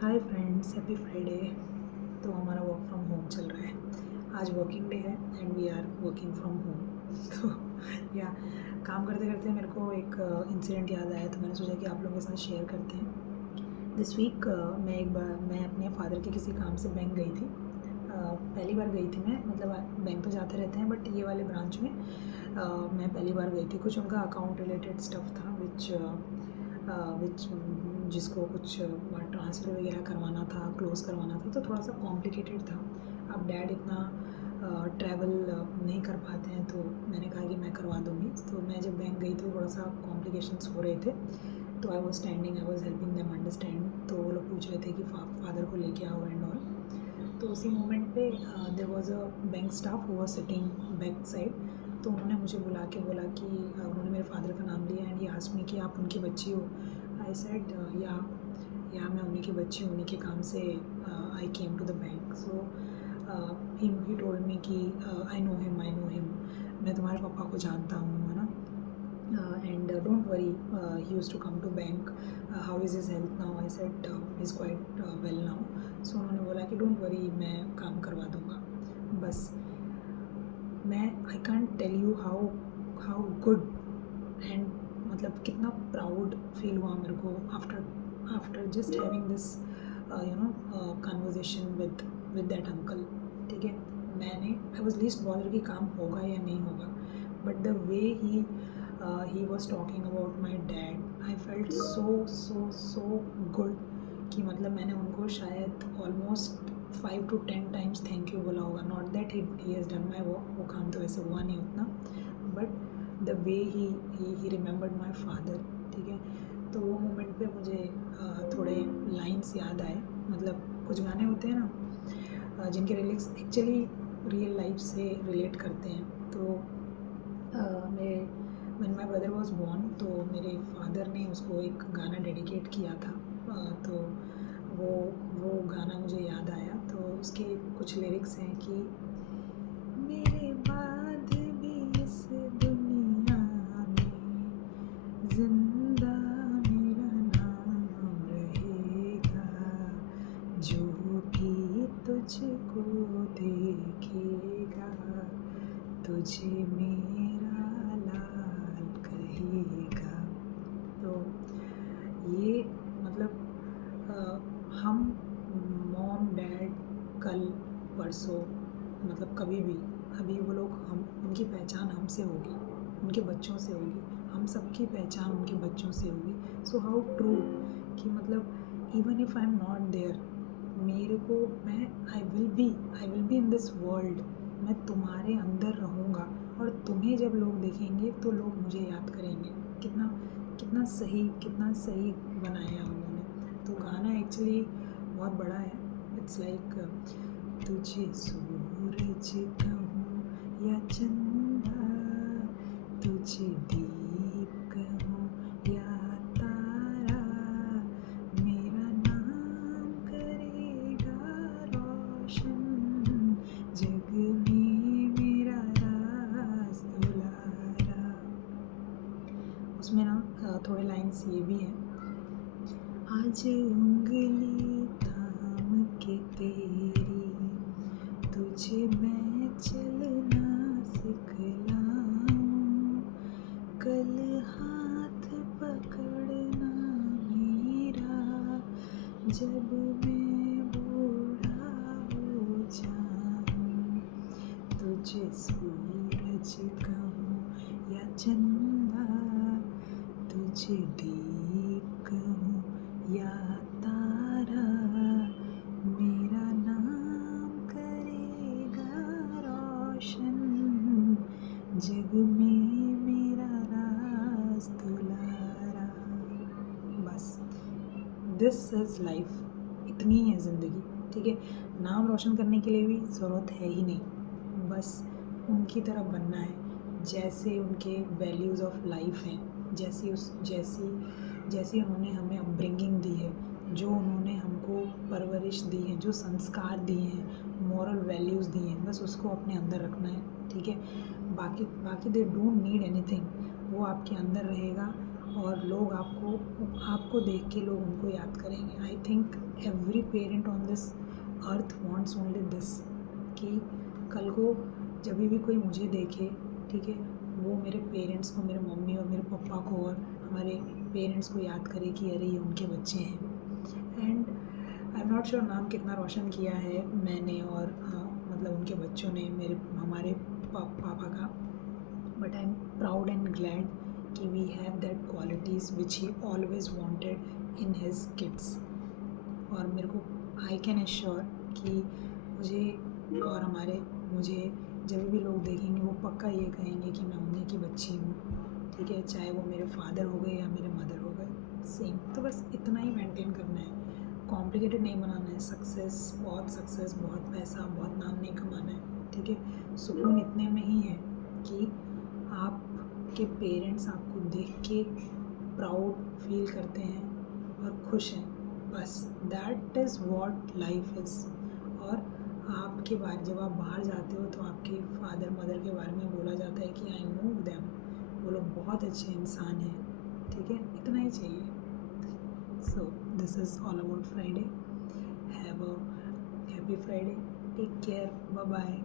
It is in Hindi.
Hi friends, happy Friday. तो हमारा वर्क फ्रॉम होम चल रहा है। आज वर्किंग डे है and we are working from home. तो या काम करते करते मेरे को एक इंसिडेंट याद आया, तो मैंने सोचा कि आप लोगों के साथ शेयर करते हैं। दिस वीक मैं अपने फादर के किसी काम से बैंक गई थी। पहली बार गई थी मैं, मतलब बैंक तो जाते रहते हैं बट ये वाले ब्रांच में मैं पहली बार गई थी। कुछ उनका अकाउंट रिलेटेड स्टफ़ था विच जिसको कुछ ट्रांसफ़र वगैरह करवाना था, क्लोज़ करवाना था, तो थोड़ा सा कॉम्प्लिकेटेड था। अब डैड इतना ट्रैवल नहीं कर पाते हैं, तो मैंने कहा कि मैं करवा दूँगी। तो मैं जब बैंक गई तो थोड़ा सा कॉम्प्लिकेशंस हो रहे थे, तो I was helping them understand. तो वो लोग पूछ रहे थे कि फादर को लेके आओ एंड ऑल। तो उसी मोमेंट पे there was a bank staff who was sitting back side. तो उन्होंने मुझे बुला के बोला कि उन्होंने मेरे फादर का नाम लिया एंड ही आस्क्ड मी कि आप उनकी बच्ची हो। आई सेड या मैं उन्हीं की बच्ची हूँ, उन्हीं के काम से I came to the bank. So he told me कि आई नो हिम, मैं तुम्हारे पापा को जानता हूँ, है ना। And don't worry, he used to come to bank. How is his health now? I said he's quite well now. So उन्होंने बोला कि डोंट वरी, मैं काम करवा दूँगा। बस मैं I can't tell you how good and मतलब कितना प्राउड फील हुआ मेरे को after just having this conversation with that uncle. ठीक है, मैंने आई वॉज लीस्ट बॉदर कि काम होगा या नहीं होगा, but the way he was talking about my dad, I felt so good कि मतलब मैंने उनको शायद almost 5 to 10 times thank you बोला होगा। Not that he has done my work, वो काम तो वैसे हुआ नहीं उतना, but the way he remembered my father. ठीक है, तो वो मोमेंट पे मुझे थोड़े लाइन्स याद आए। मतलब कुछ गाने होते हैं ना जिनके लिरिक्स एक्चुअली रियल लाइफ से रिलेट करते हैं। तो मेरे when my brother was born, तो मेरे फादर ने उसको एक गाना डेडिकेट किया था। तो वो वो गाना मुझे याद आया। तो उसके कुछ लिरिक्स हैं कि मेरे बाद भी इस दुनिया में जिंदा मेरा नाम रहेगा, जो भी तुझको देखेगा तुझे मेरा लाल कहेगा। तो ये मतलब हम मॉम डैड कल परसों मतलब कभी भी, अभी वो लोग, हम उनकी पहचान हमसे होगी, उनके बच्चों से होगी, हम सबकी पहचान उनके बच्चों से होगी। सो हाउ ट्रू कि मतलब even if I am not there, मेरे को मैं I will be in this world, मैं तुम्हारे अंदर रहूँगा और तुम्हें जब लोग देखेंगे तो लोग मुझे याद करेंगे। कितना कितना सही बनाया उन्होंने। तो गाना एक्चुअली बहुत बड़ा है। इट्स लाइक तुझे सूरज कहूँ या चंदा, तुझे दीप कहूँ या तारा, मेरा नाम करेगा रोशन, जग में मेरा राज दुलारा। उसमें ना थोड़े लाइन्स ये भी हैं। आज उंगली थाम के तेरी तुझे मैं चलना सिखलाऊं, कल हाथ पकड़ना मेरा, जब मैं बूढ़ा हो जाऊं, तुझे सूरज कहूँ या चंदा, तुझे दीप कहूँ या तारा, मेरा नाम करेगा रोशन, जग में मेरा राज दुलारा। बस दिस इज़ लाइफ, इतनी है ज़िंदगी। ठीक है, नाम रोशन करने के लिए भी ज़रूरत है ही नहीं, बस उनकी तरह बनना है जैसे उनके वैल्यूज़ ऑफ लाइफ हैं, जैसी उन्होंने हमें अपब्रिंगिंग दी है, जो उन्होंने हमको परवरिश दी है, जो संस्कार दिए हैं, मॉरल वैल्यूज़ दिए हैं, बस उसको अपने अंदर रखना है। ठीक है, बाकी दे डोंट नीड एनीथिंग, वो आपके अंदर रहेगा और लोग आपको देख के लोग उनको याद करेंगे। I think every parent on this earth wants only this, कि कल को जब भी कोई मुझे देखे, ठीक है, वो मेरे पेरेंट्स को, मेरे मम्मी और मेरे पापा को और हमारे पेरेंट्स को याद करे कि अरे ये उनके बच्चे हैं. And I am not sure नाम कितना रोशन किया है मैंने और मतलब उनके बच्चों ने हमारे पापा का, but I am proud and glad कि we have that qualities which he always wanted in his kids. और मेरे को आई कैन एश्योर कि मुझे जब भी लोग देखेंगे वो पक्का ये कहेंगे कि मैं उन्हीं की बच्ची हूँ, ठीक है, चाहे वो मेरे फादर हो गए या मेरे मदर हो गए, सेम. तो बस इतना ही मेंटेन करना है, कॉम्प्लिकेटेड नहीं बनाना है. सक्सेस, बहुत पैसा, बहुत नाम नहीं कमाना है, ठीक है. सुकून इतने में ही है कि आपके पेरेंट्स आपको देख के प्राउड फील करते हैं और खुश हैं, बस. That is what life is. और आपके बारे जब आप बाहर जाते हो तो आपके फादर मदर के बारे में बोला जाता है कि आई नो देम, वो लोग बहुत अच्छे इंसान हैं, ठीक है. इतना ही चाहिए. So this is all about Friday. Have a happy Friday. Take care. Bye bye.